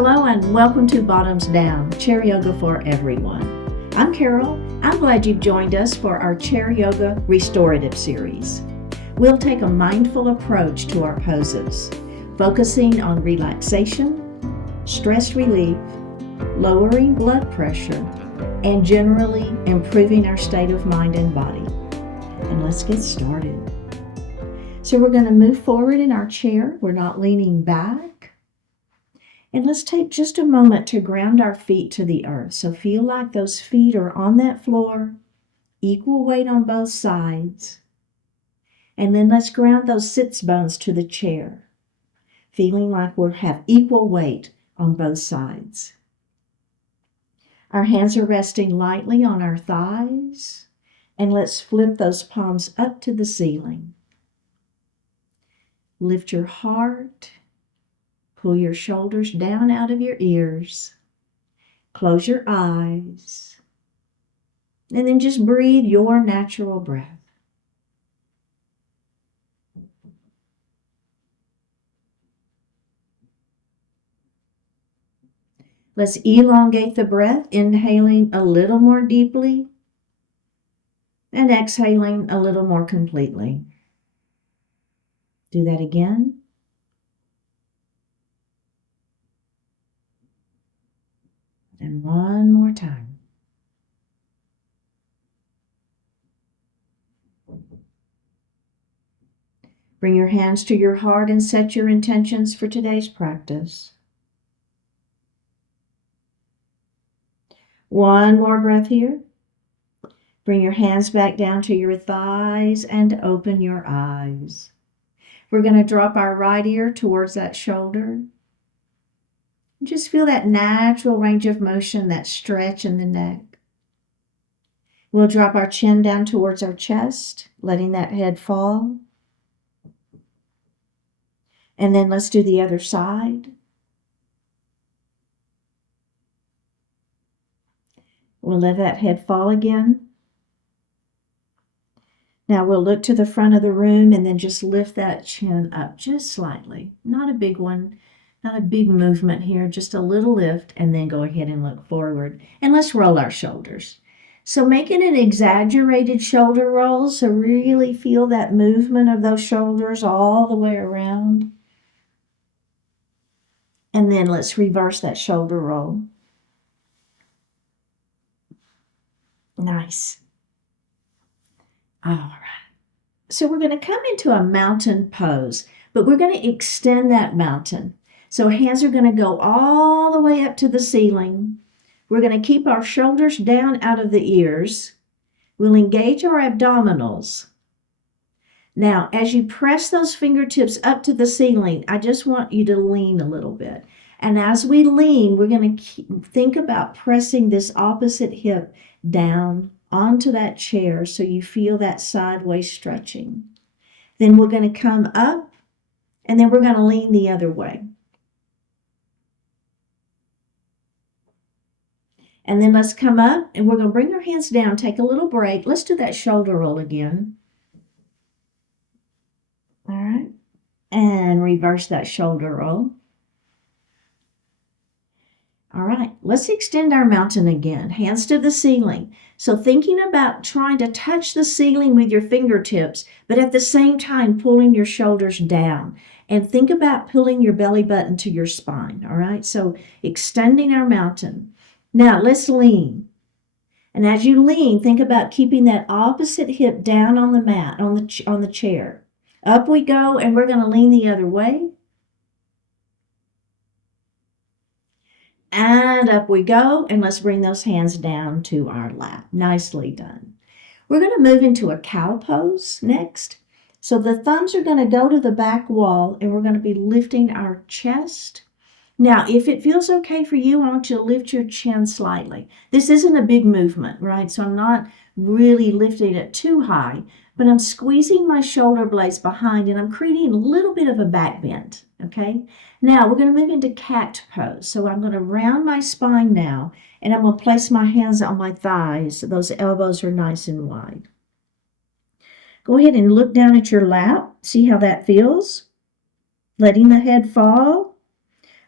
Hello and welcome to Bottoms Down, Chair Yoga for Everyone. I'm Carol. I'm glad you've joined us for our Chair Yoga Restorative series. We'll take a mindful approach to our poses, focusing on relaxation, stress relief, lowering blood pressure, and generally improving our state of mind and body. And let's get started. So we're going to move forward in our chair. We're not leaning back. And let's take just a moment to ground our feet to the earth. So feel like those feet are on that floor, equal weight on both sides. And then let's ground those sits bones to the chair, feeling like we have equal weight on both sides. Our hands are resting lightly on our thighs. And let's flip those palms up to the ceiling. Lift your heart. Pull your shoulders down out of your ears. Close your eyes. And then just breathe your natural breath. Let's elongate the breath, inhaling a little more deeply and exhaling a little more completely. Do that again. And one more time. Bring your hands to your heart and set your intentions for today's practice. One more breath here. Bring your hands back down to your thighs and open your eyes. We're going to drop our right ear towards that shoulder. Just feel that natural range of motion, that stretch in the neck. We'll drop our chin down towards our chest, letting that head fall. And then let's do the other side. We'll let that head fall again. Now we'll look to the front of the room and then just lift that chin up just slightly. Not a big one. Not a big movement here, just a little lift, and then go ahead and look forward. And let's roll our shoulders. So making an exaggerated shoulder roll, so really feel that movement of those shoulders all the way around. And then let's reverse that shoulder roll. Nice. All right. So we're going to come into a mountain pose, but we're going to extend that mountain. So hands are going to go all the way up to the ceiling. We're going to keep our shoulders down out of the ears. We'll engage our abdominals. Now, as you press those fingertips up to the ceiling, I just want you to lean a little bit. And as we lean, we're going to think about pressing this opposite hip down onto that chair so you feel that sideways stretching. Then we're going to come up, and then we're going to lean the other way. And then let's come up, and we're going to bring our hands down, take a little break. Let's do that shoulder roll again. All right. And reverse that shoulder roll. All right. Let's extend our mountain again. Hands to the ceiling. So thinking about trying to touch the ceiling with your fingertips, but at the same time pulling your shoulders down. And think about pulling your belly button to your spine. All right. So extending our mountain. Now, let's lean. And as you lean, think about keeping that opposite hip down on the mat, on the chair. Up we go, and we're going to lean the other way. And up we go, and let's bring those hands down to our lap. Nicely done. We're going to move into a cow pose next. So the thumbs are going to go to the back wall, and we're going to be lifting our chest. Now, if it feels okay for you, I want you to lift your chin slightly. This isn't a big movement, right? So I'm not really lifting it too high, but I'm squeezing my shoulder blades behind, and I'm creating a little bit of a back bend, okay? Now, we're going to move into cat pose. So I'm going to round my spine now, and I'm going to place my hands on my thighs. Those elbows are nice and wide. Go ahead and look down at your lap. See how that feels? Letting the head fall.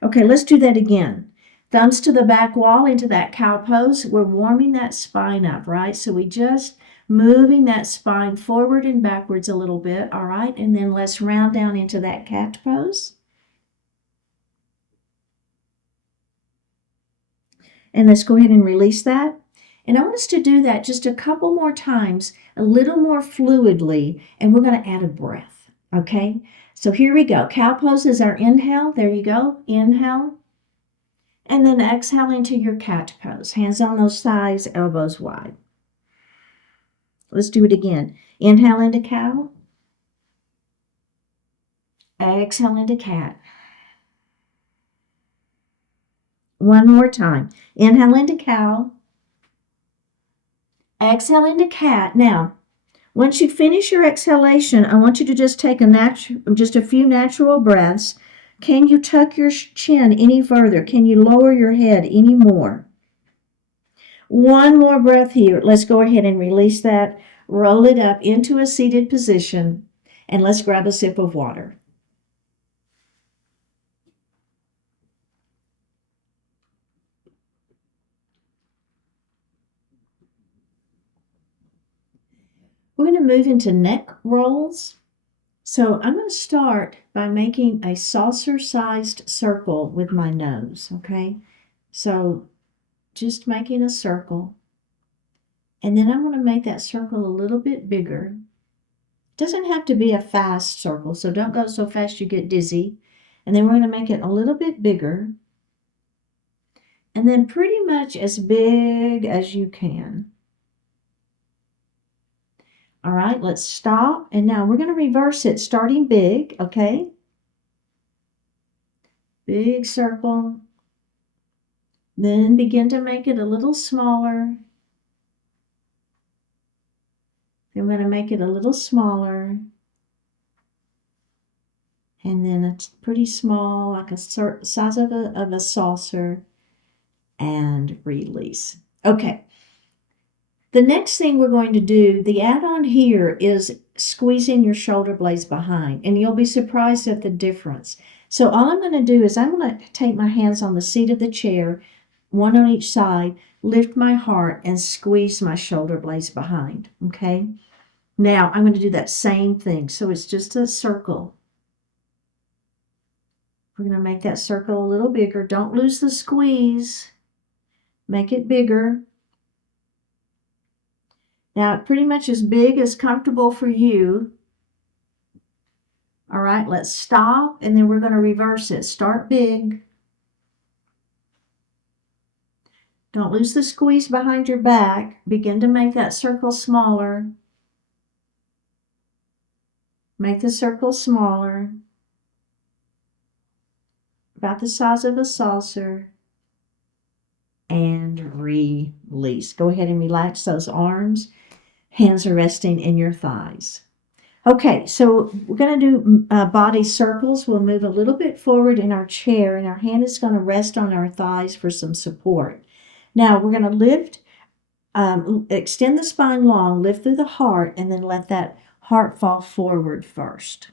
Okay, let's do that again. Thumbs to the back wall into that cow pose. We're warming that spine up, right? So we just moving that spine forward and backwards a little bit, all right? And then let's round down into that cat pose. And let's go ahead and release that. And I want us to do that just a couple more times, a little more fluidly, and we're going to add a breath, okay? So here we go. Cow pose is our inhale. There you go. Inhale. And then exhale into your cat pose. Hands on those thighs, elbows wide. Let's do it again. Inhale into cow. Exhale into cat. One more time. Inhale into cow. Exhale into cat. Now, once you finish your exhalation, I want you to just take just a few natural breaths. Can you tuck your chin any further? Can you lower your head any more? One more breath here. Let's go ahead and release that. Roll it up into a seated position, and let's grab a sip of water. We're going to move into neck rolls. So I'm going to start by making a saucer-sized circle with my nose, okay? So just making a circle. And then I'm going to make that circle a little bit bigger. It doesn't have to be a fast circle, so don't go so fast you get dizzy. And then we're going to make it a little bit bigger. And then pretty much as big as you can. All right, let's stop. And now we're going to reverse it, starting big, okay? Big circle. Then begin to make it a little smaller. Then we're going to make it a little smaller. And then it's pretty small, like a size of a saucer. And release. Okay. The next thing we're going to do, the add-on here is squeezing your shoulder blades behind, and you'll be surprised at the difference. So all I'm going to do is I'm going to take my hands on the seat of the chair, one on each side, lift my heart, and squeeze my shoulder blades behind, okay? Now I'm going to do that same thing. So it's just a circle. We're going to make that circle a little bigger. Don't lose the squeeze. Make it bigger. Now, pretty much as big as comfortable for you. All right, let's stop, and then we're going to reverse it. Start big. Don't lose the squeeze behind your back. Begin to make that circle smaller. Make the circle smaller. About the size of a saucer. And release. Go ahead and relax those arms. Hands are resting in your thighs. Okay, so we're going to do body circles. We'll move a little bit forward in our chair, and our hand is going to rest on our thighs for some support. Now, we're going to lift, extend the spine long, lift through the heart, and then let that heart fall forward first.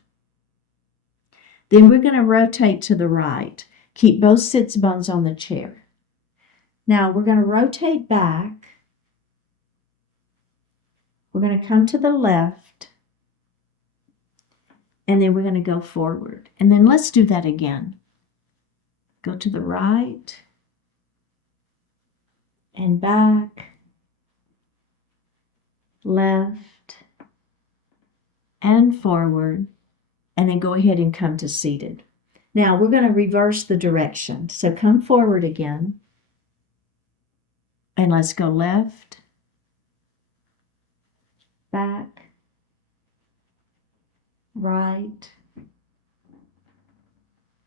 Then we're going to rotate to the right. Keep both sits bones on the chair. Now, we're going to rotate back. We're going to come to the left, and then we're going to go forward. And then let's do that again. Go to the right, and back, left, and forward, and then go ahead and come to seated. Now, we're going to reverse the direction. So come forward again, and let's go left, back, right,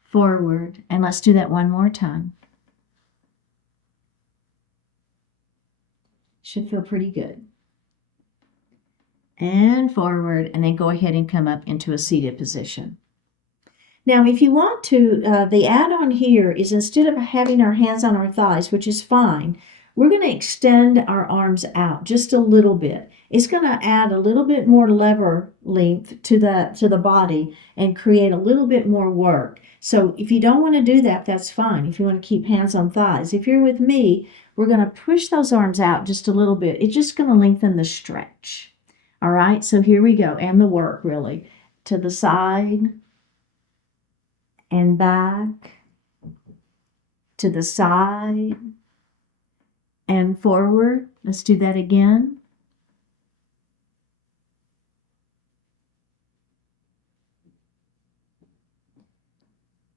forward, and let's do that one more time. Should feel pretty good. And forward, and then go ahead and come up into a seated position. Now, if you want to, the add-on here is instead of having our hands on our thighs, which is fine, we're going to extend our arms out just a little bit. It's going to add a little bit more lever length to the body and create a little bit more work. So if you don't want to do that, that's fine. If you want to keep hands on thighs. If you're with me, we're going to push those arms out just a little bit. It's just going to lengthen the stretch. All right, so here we go. And the work, really. To the side and back. To the side and forward. Let's do that again.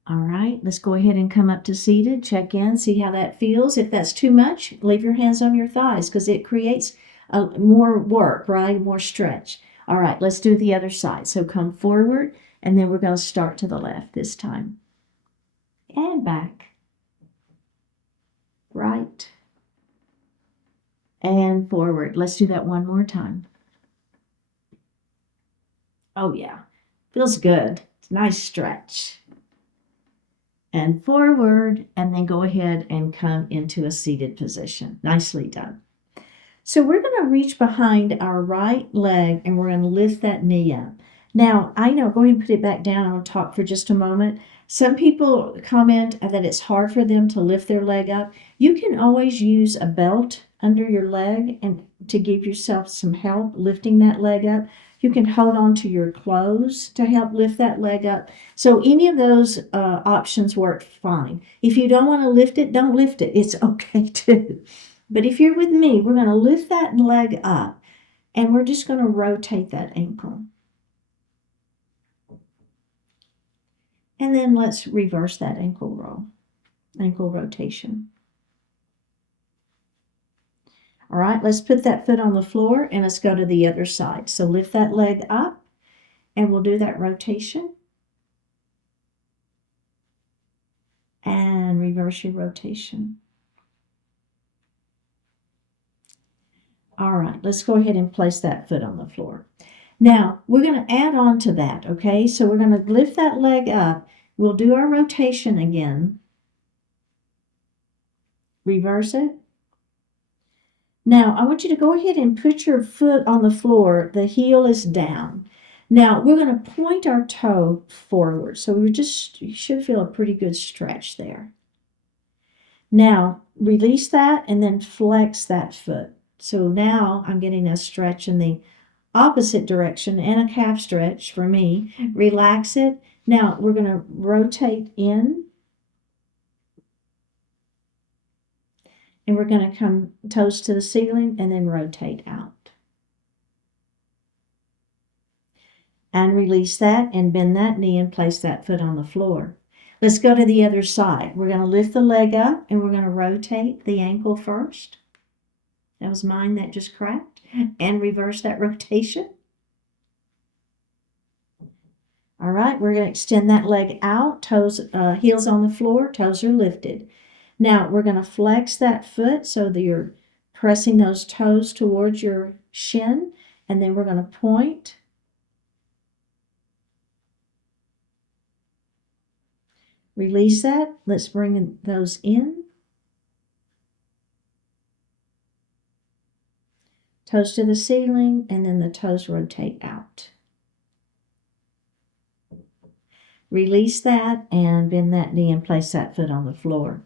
All right, let's go ahead and come up to seated. Check in, see how that feels. If that's too much, leave your hands on your thighs because it creates more work, right? More stretch. All right, let's do the other side. So come forward, and then we're going to start to the left this time. And back. Right. And forward. Let's do that one more time. Oh, yeah. Feels good. It's a nice stretch. And forward, and then go ahead and come into a seated position. Nicely done. So we're going to reach behind our right leg, and we're going to lift that knee up. Now, I know, go ahead and put it back down. I'll talk for just a moment. Some people comment that it's hard for them to lift their leg up. You can always use a belt under your leg and to give yourself some help lifting that leg up. You can hold on to your clothes to help lift that leg up. So any of those options work fine. If you don't want to lift it, don't lift it. It's okay too. But if you're with me, we're going to lift that leg up, and we're just going to rotate that ankle. And then let's reverse that ankle rotation. All right, let's put that foot on the floor, and let's go to the other side. So lift that leg up, and we'll do that rotation. And reverse your rotation. All right, let's go ahead and place that foot on the floor. Now, we're going to add on to that, okay? So we're going to lift that leg up. We'll do our rotation again. Reverse it. Now, I want you to go ahead and put your foot on the floor. The heel is down. Now, we're going to point our toe forward. So you should feel a pretty good stretch there. Now, release that and then flex that foot. So now I'm getting a stretch in the opposite direction and a calf stretch for me. Relax it. Now we're going to rotate in. And we're going to come toes to the ceiling and then rotate out. And release that and bend that knee and place that foot on the floor. Let's go to the other side. We're going to lift the leg up and we're going to rotate the ankle first. That was mine that just cracked. And reverse that rotation. All right, we're going to extend that leg out, toes, heels on the floor, toes are lifted. Now we're going to flex that foot so that you're pressing those toes towards your shin, and then we're going to point. Release that. Let's bring those in. Toes to the ceiling, and then the toes rotate out. Release that and bend that knee and place that foot on the floor.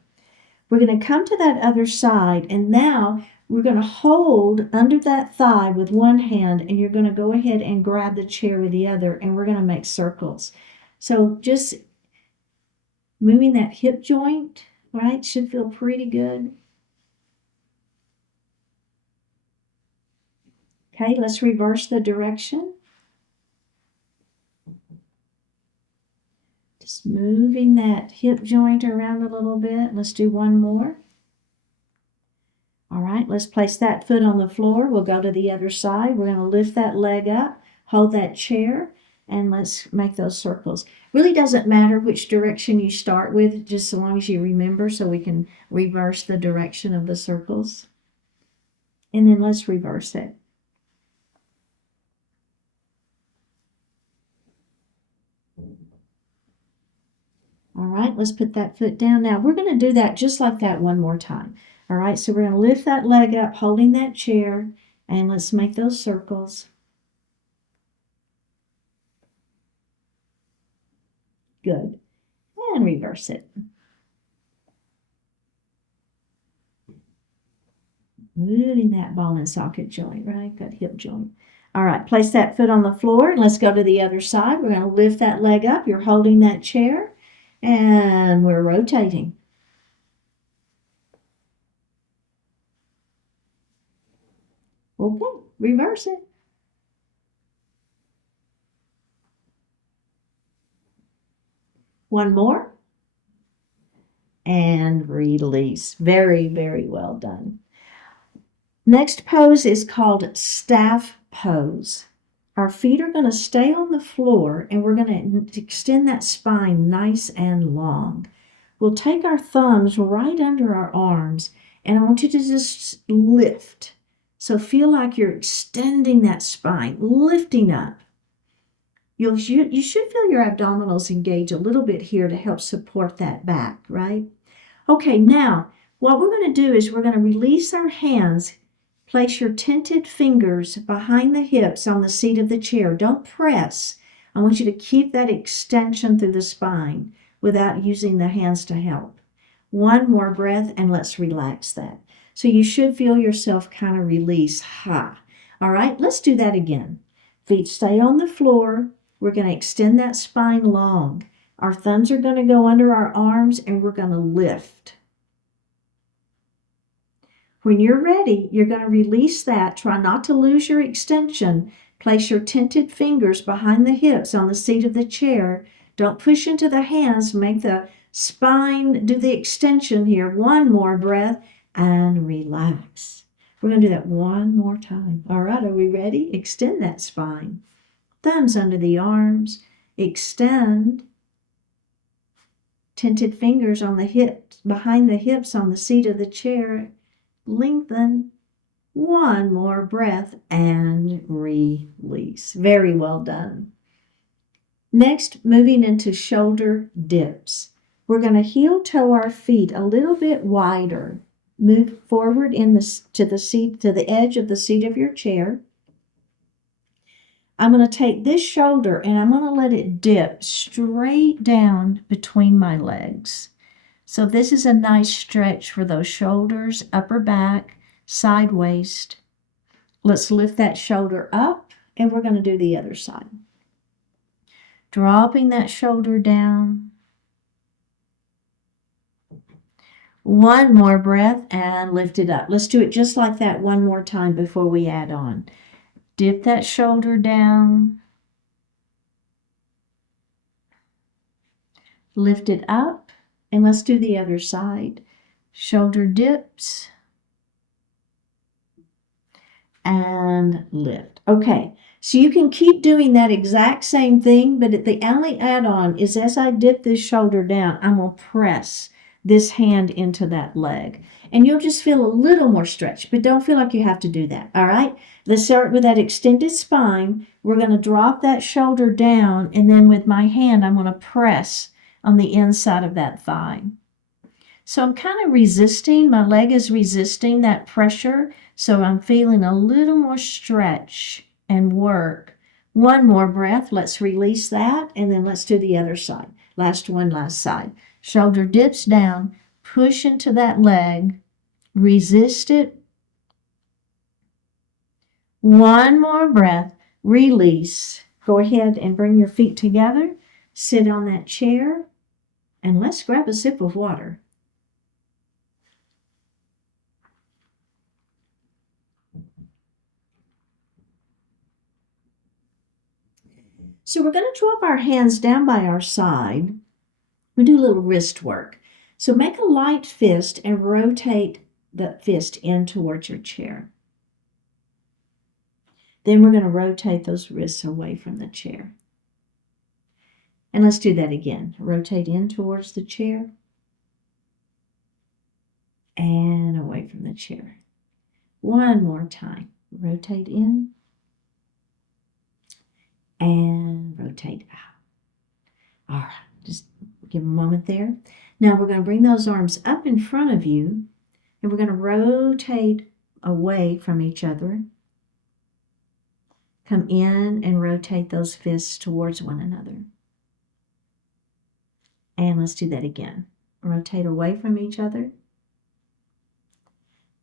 We're going to come to that other side, and now we're going to hold under that thigh with one hand, and you're going to go ahead and grab the chair with the other, and we're going to make circles. So just moving that hip joint, right, should feel pretty good. Okay, let's reverse the direction. Just moving that hip joint around a little bit. Let's do one more. All right, let's place that foot on the floor. We'll go to the other side. We're going to lift that leg up, hold that chair, and let's make those circles. Really doesn't matter which direction you start with, just so long as you remember, so we can reverse the direction of the circles. And then let's reverse it. All right, let's put that foot down. Now, we're going to do that just like that one more time. All right, so we're going to lift that leg up, holding that chair, and let's make those circles. Good. And reverse it. Moving that ball and socket joint, right? That hip joint. All right, place that foot on the floor and let's go to the other side. We're going to lift that leg up. You're holding that chair and we're rotating. Okay, reverse it. One more. And release. Very, very well done. Next pose is called staff pose. Our feet are going to stay on the floor and we're going to extend that spine nice and long. We'll take our thumbs right under our arms and I want you to just lift. So feel like you're extending that spine, lifting up. You should feel your abdominals engage a little bit here to help support that back, right? Okay, now what we're going to do is we're going to release our hands. Place your tented fingers behind the hips on the seat of the chair. Don't press. I want you to keep that extension through the spine without using the hands to help. One more breath and let's relax that. So you should feel yourself kind of release. Ha. All right, let's do that again. Feet stay on the floor. We're going to extend that spine long. Our thumbs are going to go under our arms and we're going to lift. When you're ready, you're going to release that. Try not to lose your extension. Place your tented fingers behind the hips on the seat of the chair. Don't push into the hands. Make the spine do the extension here. One more breath and relax. We're going to do that one more time. All right, are we ready? Extend that spine. Thumbs under the arms. Extend. Tented fingers on the hips, behind the hips on the seat of the chair. Lengthen. One more breath and release. Very well done. Next, moving into shoulder dips. We're going to heel toe our feet a little bit wider. Move forward to the edge of the seat of your chair. I'm going to take this shoulder and I'm going to let it dip straight down between my legs. So this is a nice stretch for those shoulders, upper back, side waist. Let's lift that shoulder up and we're going to do the other side. Dropping that shoulder down. One more breath and lift it up. Let's do it just like that one more time before we add on. Dip that shoulder down. Lift it up. And let's do the other side. Shoulder dips. And lift. Okay, so you can keep doing that exact same thing, but the only add-on is as I dip this shoulder down, I'm going to press this hand into that leg. And you'll just feel a little more stretch, but don't feel like you have to do that, all right? Let's start with that extended spine. We're going to drop that shoulder down, and then with my hand, I'm going to press on the inside of that thigh. So I'm kind of resisting, my leg is resisting that pressure, so I'm feeling a little more stretch and work. One more breath, let's release that, and then let's do the other side. Last one, last side. Shoulder dips down, push into that leg, resist it. One more breath, release. Go ahead and bring your feet together, sit on that chair, and let's grab a sip of water. So we're going to drop our hands down by our side. We do a little wrist work. So make a light fist and rotate the fist in towards your chair. Then we're going to rotate those wrists away from the chair. And let's do that again. Rotate in towards the chair and away from the chair. One more time. Rotate in and rotate out. All right, just give a moment there. Now we're going to bring those arms up in front of you, and And we're going to rotate away from each other. Come in and rotate those fists towards one another. And let's do that again. Rotate away from each other.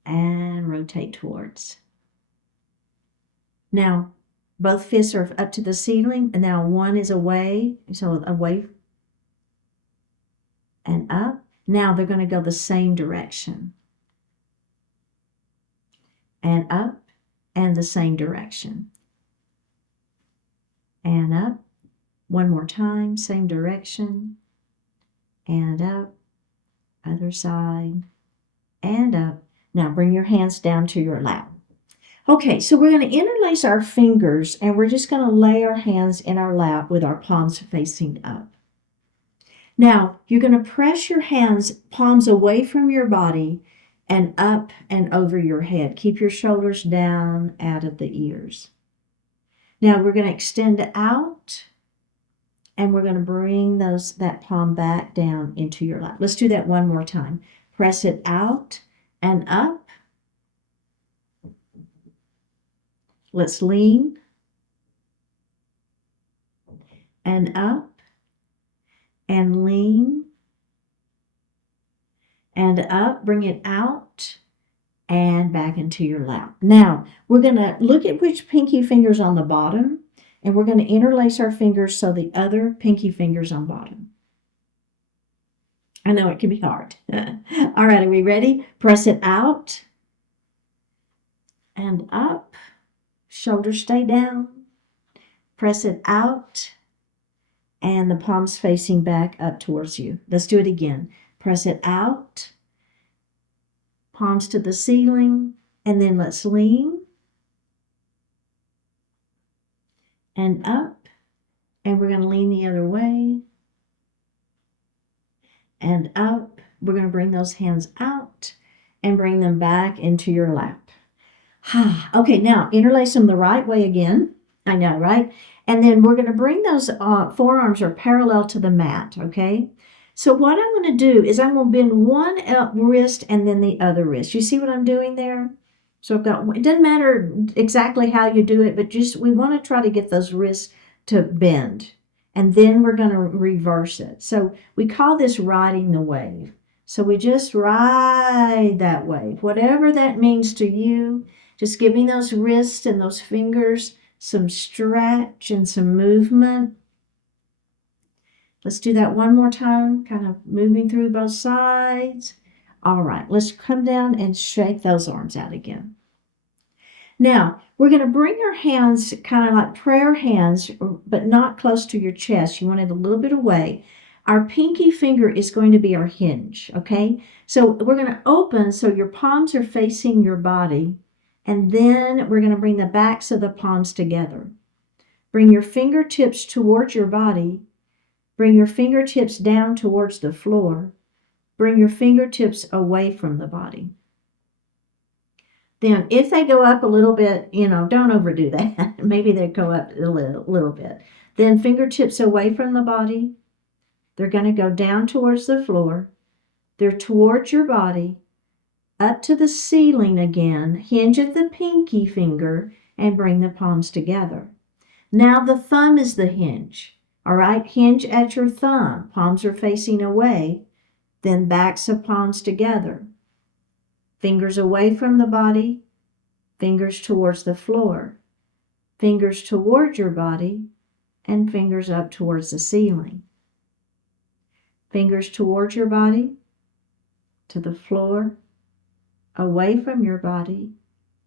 And rotate towards. Now, both fists are up to the ceiling, and now one is away, so away and up. Now they're going to go the same direction. And up, and the same direction. And up. One more time, same direction. And up. Other side. And up. Now bring your hands down to your lap. Okay, so we're going to interlace our fingers, and we're just going to lay our hands in our lap with our palms facing up. Now, you're going to press your hands, palms away from your body and up and over your head. Keep your shoulders down out of the ears. Now, we're going to extend out, and we're going to bring that palm back down into your lap. Let's do that one more time. Press it out and up. Let's lean and up and lean and up. Bring it out and back into your lap. Now, we're going to look at which pinky finger's on the bottom, and we're going to interlace our fingers so the other pinky finger's on bottom. I know it can be hard. All right, are we ready? Press it out and up. Shoulders stay down. Press it out. And the palms facing back up towards you. Let's do it again. Press it out. Palms to the ceiling. And then let's lean. And up. And we're going to lean the other way. And up. We're going to bring those hands out and bring them back into your lap. Okay, now interlace them the right way again. I know, right? And then we're going to bring those forearms are parallel to the mat, okay? So what I'm going to do is I'm going to bend one wrist and then the other wrist. You see what I'm doing there? So I've got, it doesn't matter exactly how you do it, but just we want to try to get those wrists to bend. And then we're going to reverse it. So we call this riding the wave. So we just ride that wave, whatever that means to you. Just giving those wrists and those fingers some stretch and some movement. Let's do that one more time, kind of moving through both sides. All right, let's come down and shake those arms out again. Now, we're going to bring our hands kind of like prayer hands, but not close to your chest. You want it a little bit away. Our pinky finger is going to be our hinge, okay? So we're going to open so your palms are facing your body. And then we're going to bring the backs of the palms together. Bring your fingertips towards your body. Bring your fingertips down towards the floor. Bring your fingertips away from the body. Then if they go up a little bit, don't overdo that. Maybe they go up a little bit. Then fingertips away from the body. They're going to go down towards the floor. They're towards your body. Up to the ceiling again, hinge at the pinky finger, and bring the palms together. Now the thumb is the hinge. All right, hinge at your thumb. Palms are facing away. Then backs of palms together. Fingers away from the body. Fingers towards the floor. Fingers towards your body. And fingers up towards the ceiling. Fingers towards your body. To the floor. Away from your body,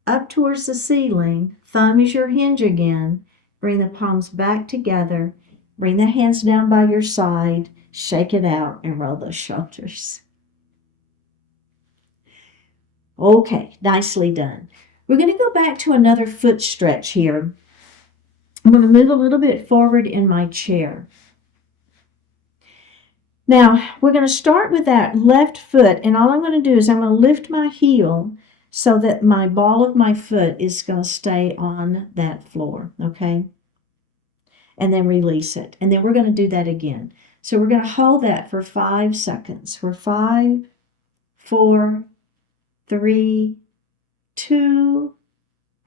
up towards the ceiling. Thumb is your hinge again. Bring the palms back together. Bring the hands down by your side. Shake it out and roll those shoulders. Okay, nicely done. We're going to go back to another foot stretch here. I'm going to move a little bit forward in my chair. Now, we're going to start with that left foot, and all I'm going to do is I'm going to lift my heel so that my ball of my foot is going to stay on that floor, okay? And then release it. And then we're going to do that again. So we're going to hold that for 5 seconds. For 5, 4, 3, 2,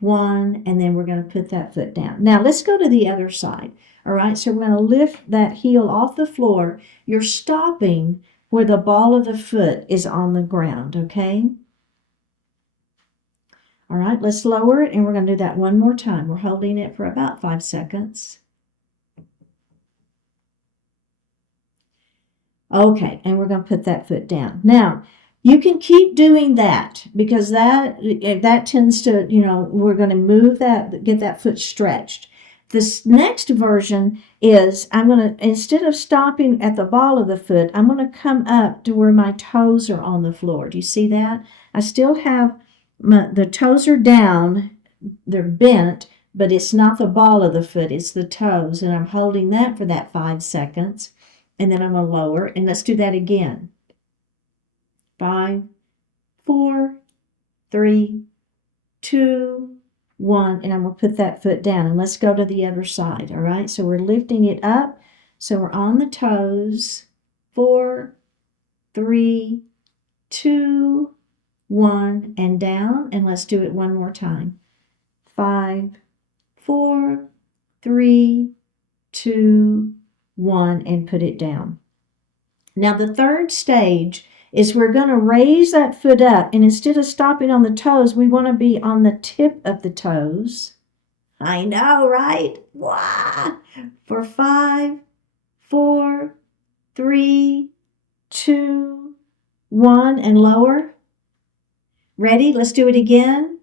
1, and then we're going to put that foot down. Now let's go to the other side. All right, so we're going to lift that heel off the floor. You're stopping where the ball of the foot is on the ground, okay? All right, let's lower it, and we're going to do that one more time. We're holding it for about 5 seconds. Okay, and we're going to put that foot down. Now, you can keep doing that because that tends to, we're going to move that, get that foot stretched. This next version is I'm going to, instead of stopping at the ball of the foot, I'm going to come up to where my toes are on the floor. Do you see that? I still have the toes are down, they're bent, but it's not the ball of the foot, it's the toes. And I'm holding that for that 5 seconds. And then I'm going to lower, and let's do that again. 5, 4, 3, 2, 1, and I'm going to put that foot down. And let's go to the other side, all right? So we're lifting it up. So we're on the toes. 4, 3, 2, 1, and down. And let's do it one more time. 5, 4, 3, 2, 1, and put it down. Now the third stage is we're going to raise that foot up, and instead of stopping on the toes, we want to be on the tip of the toes. I know, right? Wow. For 5, 4, 3, 2, 1, and lower. Ready? Let's do it again.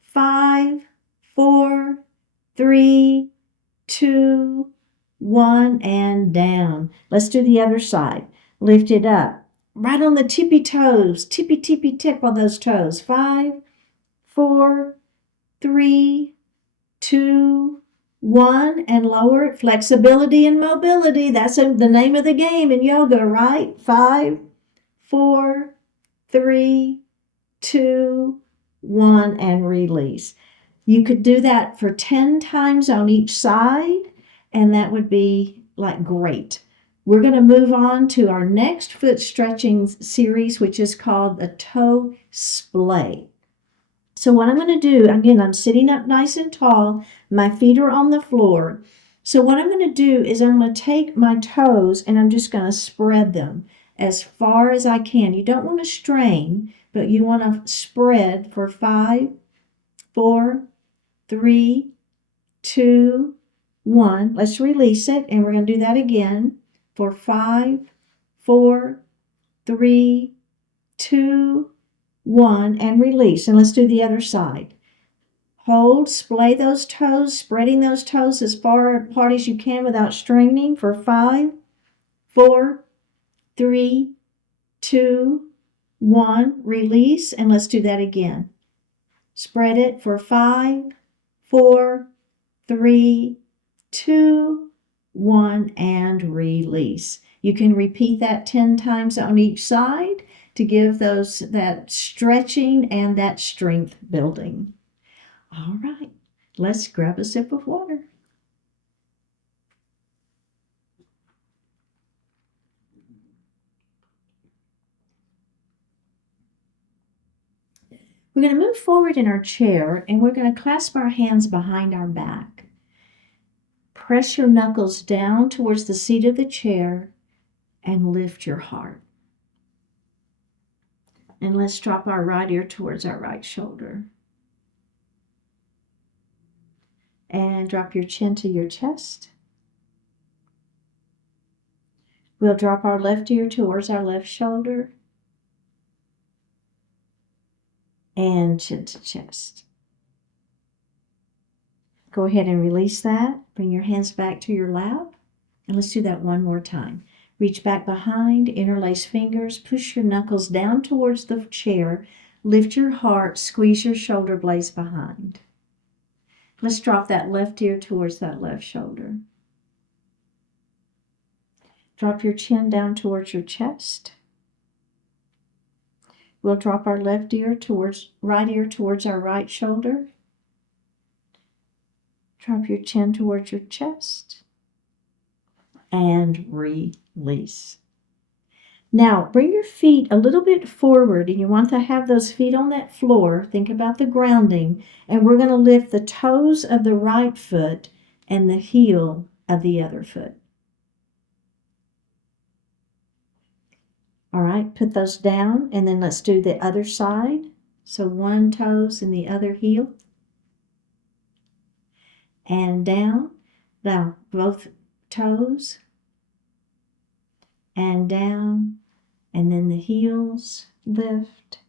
5, 4, 3, 2, 1, and down. Let's do the other side. Lift it up. Right on the tippy toes. Tippy tip on those toes. 5, 4, 3, 2, 1, and lower it. Flexibility and mobility. That's the name of the game in yoga, right? 5, 4, 3, 2, 1, and release. You could do that for 10 times on each side, and that would be like great. We're going to move on to our next foot stretching series, which is called the toe splay. So what I'm going to do, again, I'm sitting up nice and tall. My feet are on the floor. So what I'm going to do is I'm going to take my toes and I'm just going to spread them as far as I can. You don't want to strain, but you want to spread for 5, 4, 3, 2, 1. Let's release it, and we're going to do that again for 5, 4, 3, 2, 1, and release. And let's do the other side. Hold, splay those toes, spreading those toes as far apart as you can without straining for 5, 4, 3, 2, 1. Release, and let's do that again. Spread it for 5, 4, 3, 2, 1, and release. You can repeat that 10 times on each side to give that stretching and that strength building. All right, let's grab a sip of water. We're going to move forward in our chair, and we're going to clasp our hands behind our back. Press your knuckles down towards the seat of the chair and lift your heart. And let's drop our right ear towards our right shoulder. And drop your chin to your chest. We'll drop our left ear towards our left shoulder. And chin to chest. Go ahead and release that. Bring your hands back to your lap. And let's do that one more time. Reach back behind, interlace fingers, push your knuckles down towards the chair, lift your heart, squeeze your shoulder blades behind. Let's drop that left ear towards that left shoulder. Drop your chin down towards your chest. We'll drop our left ear towards right ear towards our right shoulder. Drop your chin towards your chest. And release. Now, bring your feet a little bit forward, and you want to have those feet on that floor. Think about the grounding, and we're going to lift the toes of the right foot and the heel of the other foot. All right, put those down, and then let's do the other side. So one toes and the other heel. And down. Now, both toes. And down. And then the heels lift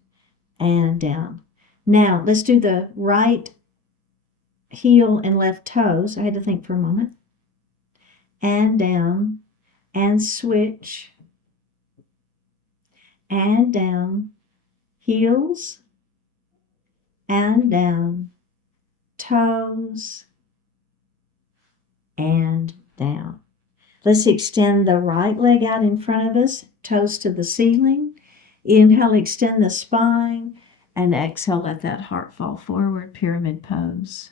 and down. Now, let's do the right heel and left toes. I had to think for a moment. And down. And switch. And down. Heels. And down. Toes. And down. Let's extend the right leg out in front of us, toes to the ceiling. Inhale, extend the spine, and exhale, let that heart fall forward, pyramid pose.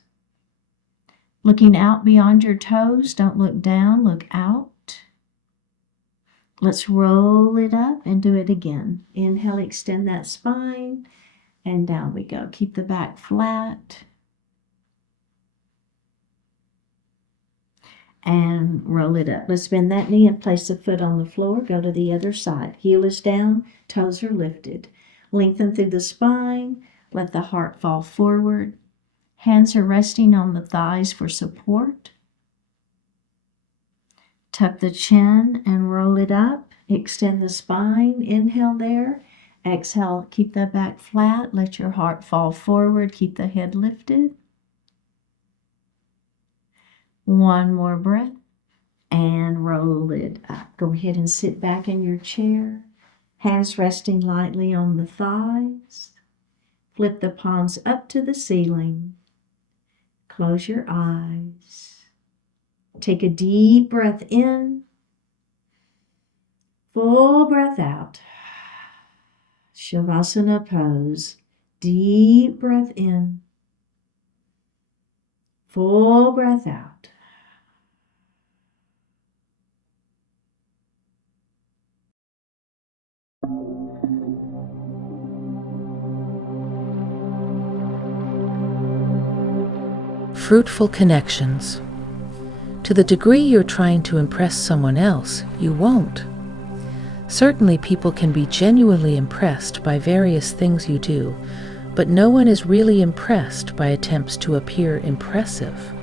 Looking out beyond your toes, don't look down, look out. Let's roll it up and do it again. Inhale, extend that spine, and down we go. Keep the back flat. And roll it up. Let's bend that knee and place the foot on the floor. Go to the other side. Heel is down, toes are lifted. Lengthen through the spine. Let the heart fall forward. Hands are resting on the thighs for support. Tuck the chin and roll it up. Extend the spine. Inhale there. Exhale, keep the back flat. Let your heart fall forward. Keep the head lifted. One more breath and roll it up. Go ahead and sit back in your chair. Hands resting lightly on the thighs. Flip the palms up to the ceiling. Close your eyes. Take a deep breath in. Full breath out. Shavasana pose. Deep breath in. Full breath out. Fruitful connections. To the degree you're trying to impress someone else, you won't. Certainly people can be genuinely impressed by various things you do, but no one is really impressed by attempts to appear impressive.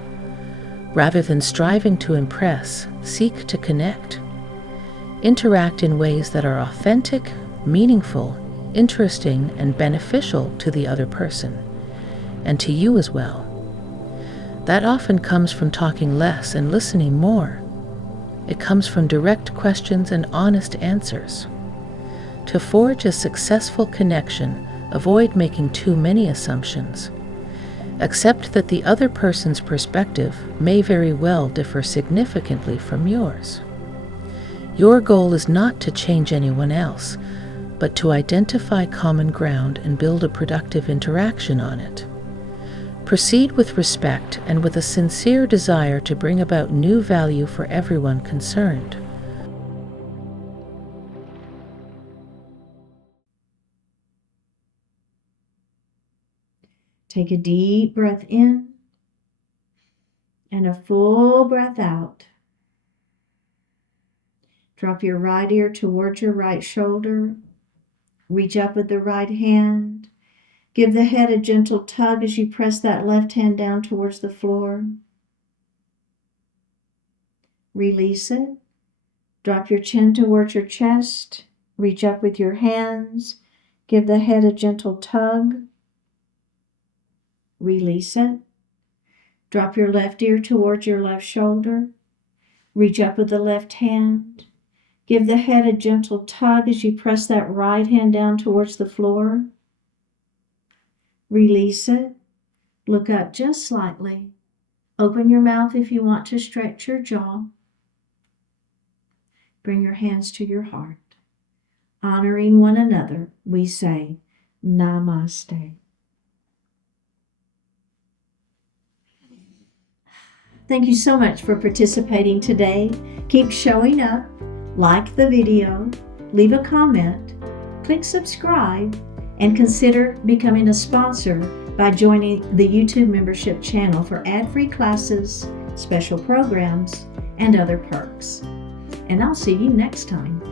Rather than striving to impress, seek to connect. Interact in ways that are authentic, meaningful, interesting, and beneficial to the other person, and to you as well. That often comes from talking less and listening more. It comes from direct questions and honest answers. To forge a successful connection, avoid making too many assumptions. Accept that the other person's perspective may very well differ significantly from yours. Your goal is not to change anyone else, but to identify common ground and build a productive interaction on it. Proceed with respect and with a sincere desire to bring about new value for everyone concerned. Take a deep breath in and a full breath out. Drop your right ear towards your right shoulder. Reach up with the right hand. Give the head a gentle tug as you press that left hand down towards the floor. Release it. Drop your chin towards your chest. Reach up with your hands. Give the head a gentle tug. Release it. Drop your left ear towards your left shoulder. Reach up with the left hand. Give the head a gentle tug as you press that right hand down towards the floor. Release it. Look up just slightly. Open your mouth if you want to stretch your jaw. Bring your hands to your heart. Honoring one another, we say, Namaste. Thank you so much for participating today. Keep showing up, like the video, leave a comment, click subscribe, and consider becoming a sponsor by joining the YouTube membership channel for ad-free classes, special programs, and other perks. And I'll see you next time.